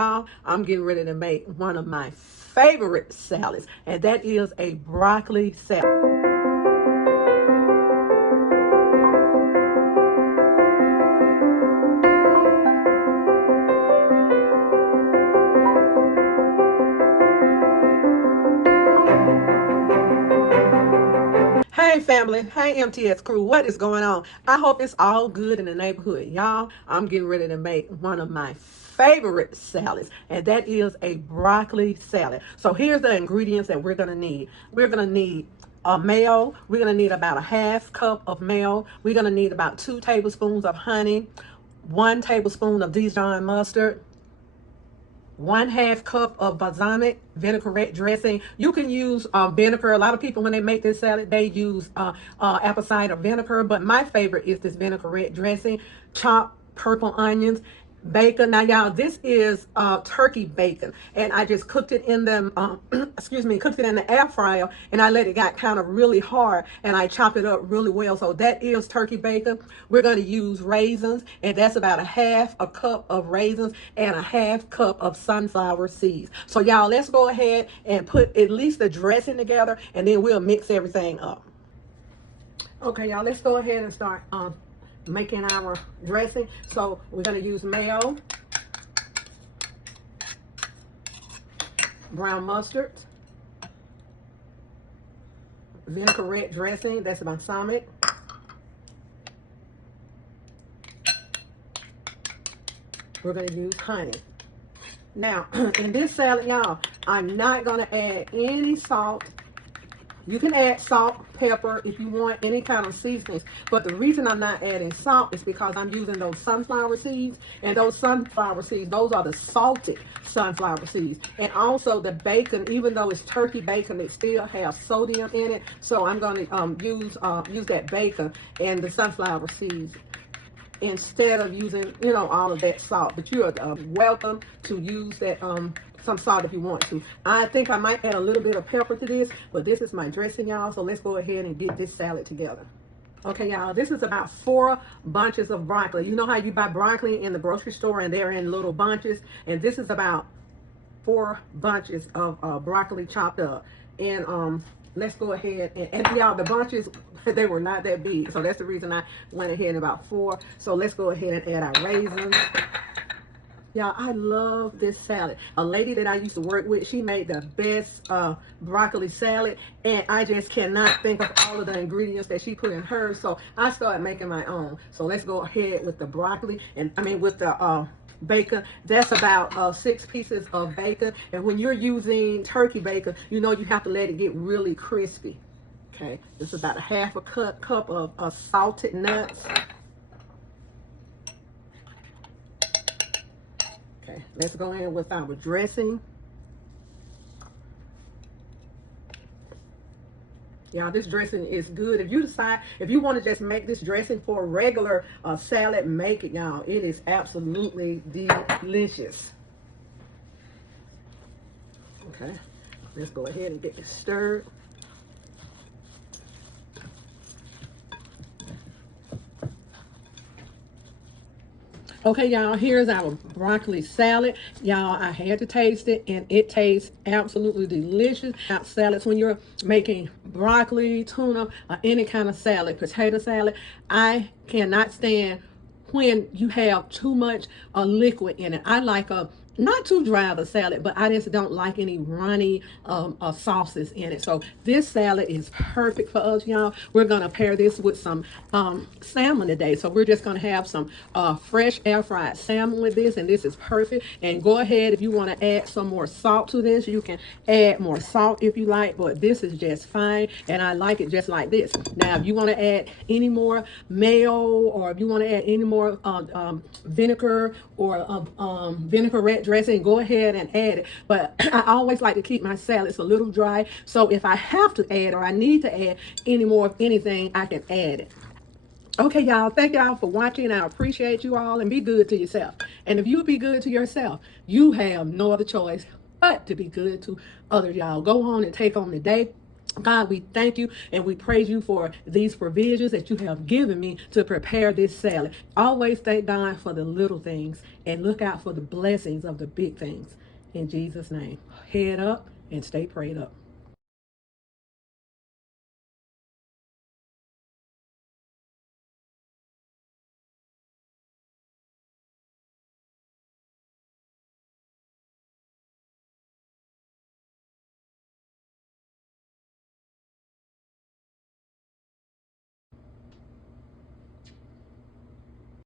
I'm getting ready to make one of my favorite salads, and that is a broccoli salad. Hey family, hey MTS crew, what is going on? I hope it's all good in the neighborhood. Y'all, I'm getting ready to make one of my favorite salads, and that is a broccoli salad. So here's the ingredients that we're gonna need. We're gonna need mayo. We're gonna need about a half cup of mayo. We're gonna need about 2 tablespoons of honey, 1 tablespoon of Dijon mustard, 1/2 cup of balsamic vinaigrette dressing. You can use vinegar. A lot of people, when they make this salad, they use apple cider vinegar, but my favorite is this vinaigrette dressing. Chopped purple onions, bacon. Now y'all, this is turkey bacon, and I just cooked it in them cooked it in the air fryer, and I let it get kind of really hard, and I chopped it up really well. So that is turkey bacon. We're going to use raisins, and that's about a half a cup of raisins and a half cup of sunflower seeds. So y'all, let's go ahead and put at least the dressing together, and then we'll mix everything up. Okay, y'all, let's go ahead and start making our dressing. So we're going to use mayo, brown mustard, vinaigrette dressing, that's balsamic, we're going to use honey. Now in this salad, y'all, I'm not going to add any salt. You can add salt, pepper, if you want any kind of seasonings. But the reason I'm not adding salt is because I'm using those sunflower seeds. And those sunflower seeds, those are the salted sunflower seeds. And also the bacon, even though it's turkey bacon, it still has sodium in it. So I'm going to use that bacon and the sunflower seeds instead of using, all of that salt. But you are welcome to use that some salt if you want to. I think I might add a little bit of pepper to this, but this is my dressing, y'all. So let's go ahead and get this salad together. Okay, y'all, this is about 4 bunches of broccoli. You know how you buy broccoli in the grocery store and they're in little bunches? And this is about 4 bunches of broccoli chopped up. And let's go ahead and y'all, the bunches, they were not that big. So that's the reason I went ahead and about 4. So let's go ahead and add our raisins. Y'all, I love this salad. A lady that I used to work with, she made the best broccoli salad, and I just cannot think of all of the ingredients that she put in hers, so I started making my own. So let's go ahead with the broccoli, and with the bacon. That's about 6 pieces of bacon, and when you're using turkey bacon, you have to let it get really crispy. Okay, this is about a half a cup of salted nuts. Okay, let's go in with our dressing. Y'all, this dressing is good. If you want to just make this dressing for a regular salad, make it, y'all. It is absolutely delicious. Okay, let's go ahead and get this stirred. Okay, y'all, here's our broccoli salad. Y'all, I had to taste it, and it tastes absolutely delicious. Salads, when you're making broccoli, tuna, or any kind of salad, potato salad, I cannot stand when you have too much liquid in it. I like not too dry of a salad, but I just don't like any runny sauces in it. So this salad is perfect for us, y'all. We're gonna pair this with some salmon today. So we're just gonna have some fresh air fried salmon with this, and this is perfect. And go ahead, if you want to add some more salt to this, you can add more salt if you like, but this is just fine, and I like it just like this. Now, if you want to add any more mayo, or if you want to add any more vinegar or vinaigrette dressing, go ahead and add it. But I always like to keep my salads a little dry, so if I have to add or I need to add any more of anything, I can add it. Okay, y'all, thank y'all for watching. I appreciate you all, and be good to yourself. And if you be good to yourself, you have no other choice but to be good to others, y'all. Go on and take on the day. God, we thank you and we praise you for these provisions that you have given me to prepare this salad. Always thank God for the little things and look out for the blessings of the big things. In Jesus' name, head up and stay prayed up.